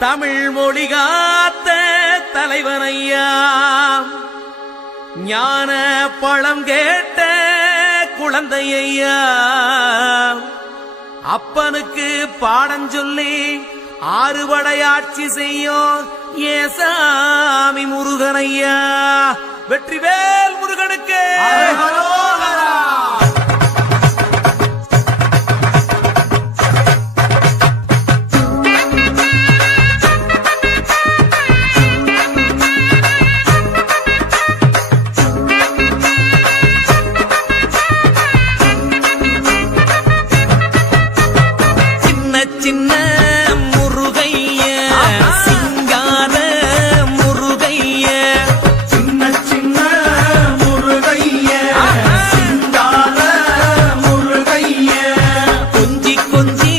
தமிழ் மொழி காத்த தலைவனையா, ஞான பழம் கேட்ட குழந்தையா, அப்பனுக்கு பாடம் சொல்லி ஆறுபடையாட்சி செய்யும் ஏசாமி முருகனையா. வெற்றிவேல் முருகனுக்கு சின்ன முருகைய, சிங்கார முருகைய, சின்ன சின்ன முருகைய, சிங்கார முருகைய, கொஞ்சி கொஞ்சி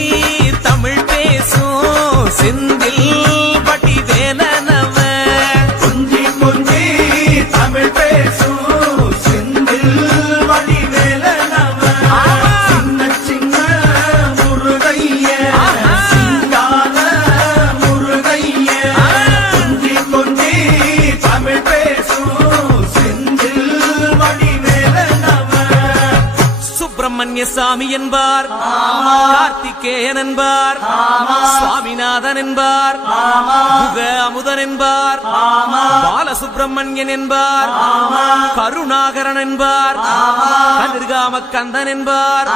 தமிழ் பேசும் செந்தில் பட்டி வேலனவ, கொஞ்சி கொஞ்சி தமிழ் பேசும் செந்தில் வடிவேலனவ, சின்ன சின்ன முருகைய, சிங்கார முருகைய, கொஞ்சி கொஞ்சி தமிழ் பேசும் செந்தில் வடிவேலனவ. சுப்பிரமணிய சாமி என்பார், கார்த்திகேயன் என்பார், சுவாமிநாதன் என்பார், குக அமுதன் என்பார், பாலசுப்பிரமணியன் என்பார், கருணாகரன் என்பார், கதிர்காம கந்தன் என்பார்,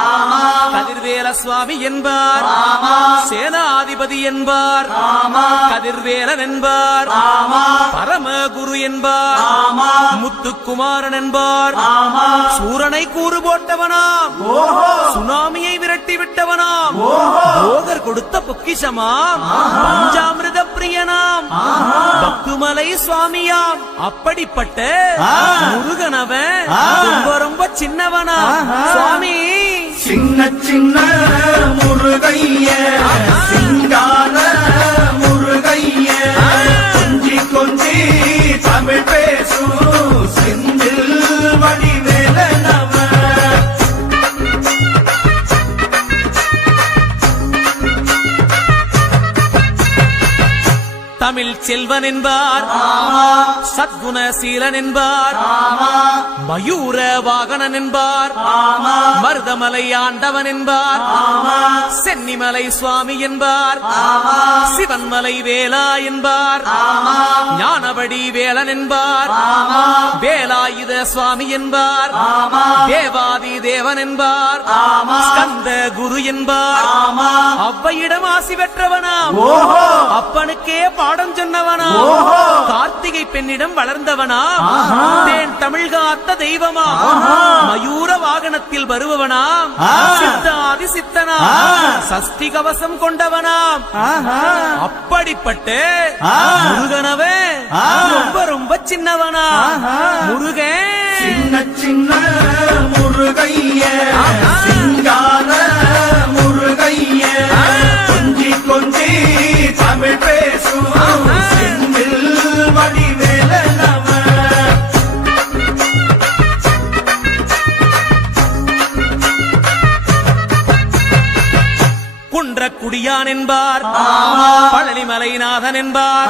கதிர்வேல சுவாமி என்பார், சேனாதிபதி என்பார், கதிர்வேலன் என்பார், பரமகுரு என்பார், முத்துக்குமாரன் என்பார், சூரனை கூறு போட்டவனாம், சுனாமியை விரட்டி விட்டவனாம், போகர் கொடுத்த பொக்கிஷமாம், பஞ்சாமிர்த பிரியனாம், பத்துமலை சுவாமியாம். அப்படிப்பட்ட முருகனவன் ரொம்ப ரொம்ப சின்னவனா சுவாமி. சின்ன சின்ன முருகைய, சிங்கார முருகைய, கொஞ்சி கொஞ்சி தமிழ் பேசும் செந்தில் வடிவேலனவ. தமிழ் செல்வன் என்பார், சத்குணசீலன் என்பார், மயூர வாகனன் என்பார், மருதமலை ஆண்டவன் என்பார், சென்னிமலை சுவாமி என்பார், சிவன்மலை வேலா என்பார், ஞானபடி வேலன் என்பார், வேலாயுத சுவாமி என்பார், தேவாதி தேவன் என்பார், ஸ்கந்த குரு என்பார், அவ்வையிடம் ஆசி பெற்றவனாம், அப்பனுக்கே பாடம் சொன்னவனா, கார்த்திகை பெண்ணிடம் வளர்ந்தவனா, தேன் தமிழ் காத்த தெய்வமா, மயூர வாகனத்தில் வருபவனாம், சித்தாதி சித்தனா, சஷ்டி கவசம் கொண்டவனாம். அப்படிப்பட்ட முருகனவே ரொம்ப ரொம்ப சின்னவனா முருகன். சின்ன சின்ன முருகைய, சிங்கார முருகைய, கொஞ்சி கொஞ்சி தமிழ் பேசும் செந்தில் வடிவேலனவ. குன்றக்குடியான் என்பார், பழனிமலைநாதன் என்பார்,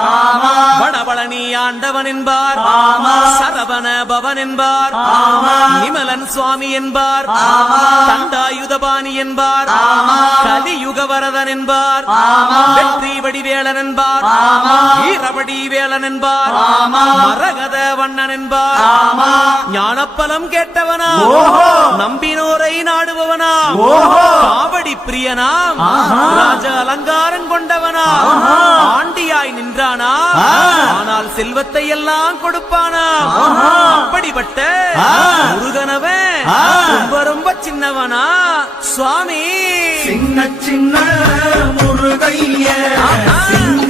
வடபழனி ஆண்டவன் என்பார், சரவண பவன் என்பார், நிமலன் சுவாமி என்பார், தண்டாயுதபாணி என்பார், கலியுகவரதன் என்பார், வெற்றி வடிவேலன் என்பார், வீரபடி வேலன் என்பார், மரகத வண்ணன் என்பார், ஞானப்பலம் கேட்டவனா, நம்பினோரை நாடுபவனா, காவடி பிரியனாம், ராஜ அலங்காரம் கொண்டவனா, ஆண்டியாய் நின்றானா, ஆனால் செல்வத்தை எல்லாம் கொடுப்பானா. அப்படிப்பட்ட முருகனவன் ரொம்ப ரொம்ப சின்னவனா சுவாமி. சின்ன சின்ன முருகைய, சின்ன